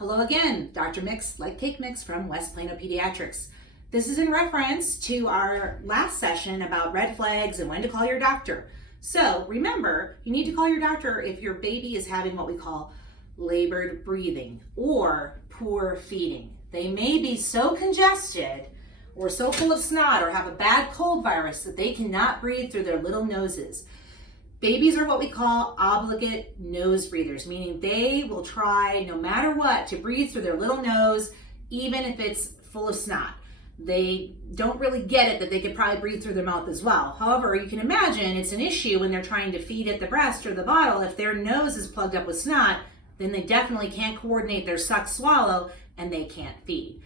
Hello again, Dr. Mix, like Cake Mix from West Plano Pediatrics. This is in reference to our last session about red flags and when to call your doctor. So remember, you need to call your doctor if your baby is having what we call labored breathing or poor feeding. They may be so congested or so full of snot or have a bad cold virus that they cannot breathe through their little noses. Babies are what we call obligate nose breathers, meaning they will try no matter what to breathe through their little nose, even if it's full of snot. They don't really get it that they could probably breathe through their mouth as well. However, you can imagine it's an issue when they're trying to feed at the breast or the bottle. If their nose is plugged up with snot, then they definitely can't coordinate their suck swallow and they can't feed.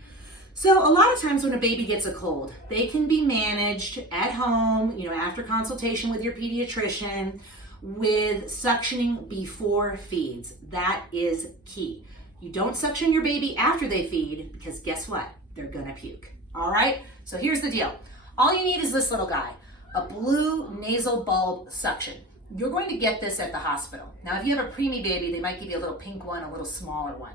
So a lot of times when a baby gets a cold, they can be managed at home, after consultation with your pediatrician with suctioning before feeds. That is key. You don't suction your baby after they feed because guess what? They're gonna puke. All right, so here's the deal. All you need is this little guy, a blue nasal bulb suction. You're going to get this at the hospital. Now, if you have a preemie baby, they might give you a little pink one, a little smaller one.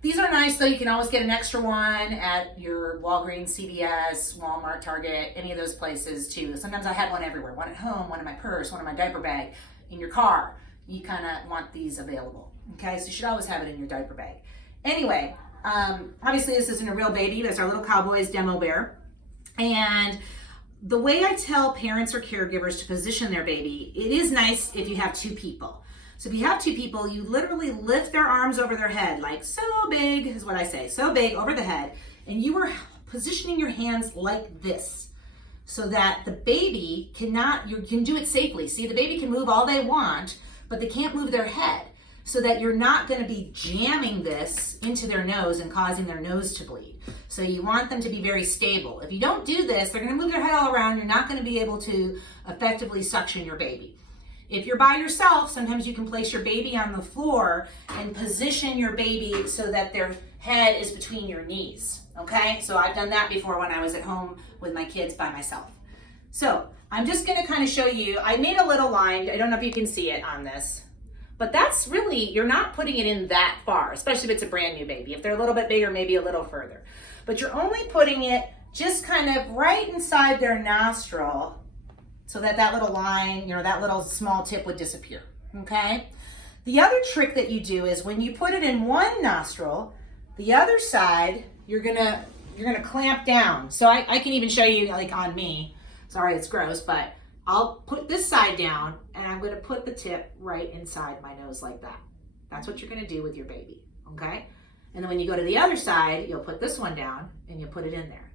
These are nice though. You can always get an extra one at your Walgreens, CVS, Walmart, Target, any of those places too. Sometimes I had one everywhere, one at home, one in my purse, one in my diaper bag, in your car. You kind of want these available, okay? So you should always have it in your diaper bag. Anyway, obviously this isn't a real baby. That's our little Cowboys demo bear. And the way I tell parents or caregivers to position their baby, it is nice if you have two people. So if you have two people, you literally lift their arms over their head, like so big is what I say, so big over the head, and you are positioning your hands like this so that the baby you can do it safely. See, the baby can move all they want, but they can't move their head so that you're not gonna be jamming this into their nose and causing their nose to bleed. So you want them to be very stable. If you don't do this, they're gonna move their head all around. You're not gonna be able to effectively suction your baby. If you're by yourself, sometimes you can place your baby on the floor and position your baby so that their head is between your knees, okay? So I've done that before when I was at home with my kids by myself. So I'm just gonna kind of show you, I made a little line, I don't know if you can see it on this, but that's really, you're not putting it in that far, especially if it's a brand new baby. If they're a little bit bigger, maybe a little further. But you're only putting it just kind of right inside their nostril so that little line, that little small tip would disappear, okay? The other trick that you do is when you put it in one nostril, the other side, you're gonna clamp down. So I can even show you like on me. Sorry, it's gross, but I'll put this side down and I'm gonna put the tip right inside my nose like that. That's what you're gonna do with your baby, okay? And then when you go to the other side, you'll put this one down and you'll put it in there.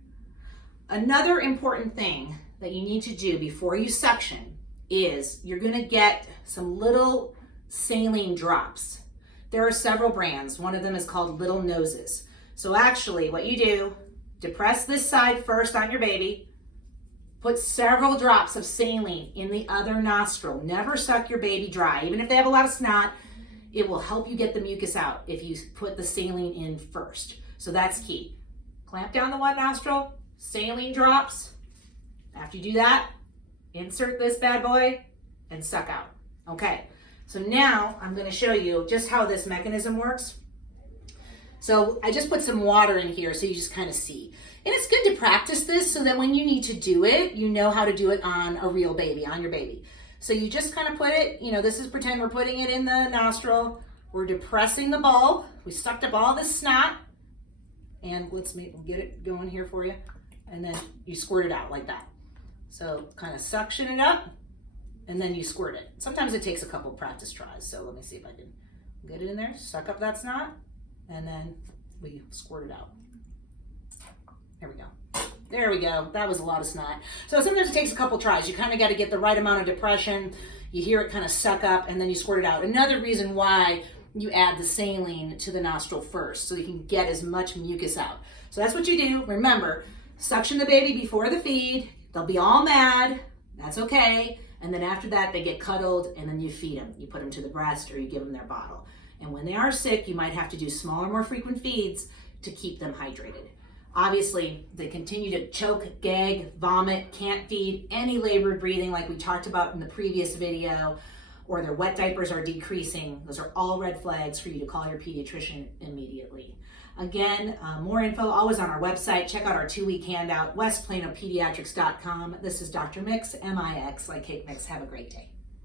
Another important thing that you need to do before you suction is you're gonna get some little saline drops. There are several brands. One of them is called Little Noses. So actually what you do, depress this side first on your baby, put several drops of saline in the other nostril. Never suck your baby dry. Even if they have a lot of snot, it will help you get the mucus out if you put the saline in first. So that's key. Clamp down the one nostril, saline drops. After you do that, insert this bad boy and suck out. Okay, so now I'm gonna show you just how this mechanism works. So I just put some water in here so you just kind of see. And it's good to practice this so that when you need to do it, you know how to do it on a real baby, on your baby. So you just kind of put it, this is pretend we're putting it in the nostril. We're depressing the bulb. We sucked up all this snot. And we'll get it going here for you. And then you squirt it out like that. So kind of suction it up and then you squirt it. Sometimes it takes a couple practice tries. So let me see if I can get it in there, suck up that snot, and then we squirt it out. There we go. There we go. That was a lot of snot. So sometimes it takes a couple tries. You kind of got to get the right amount of depression. You hear it kind of suck up and then you squirt it out. Another reason why you add the saline to the nostril first so you can get as much mucus out. So that's what you do. Remember, suction the baby before the feed. They'll be all mad, that's okay. And then after that, they get cuddled and then you feed them. You put them to the breast or you give them their bottle. And when they are sick, you might have to do smaller, more frequent feeds to keep them hydrated. Obviously, they continue to choke, gag, vomit, can't feed, any labored breathing like we talked about in the previous video, or their wet diapers are decreasing. Those are all red flags for you to call your pediatrician immediately. Again, more info always on our website. Check out our 2-week handout, westplanopediatrics.com. This is Dr. Mix, M-I-X, like cake mix. Have a great day.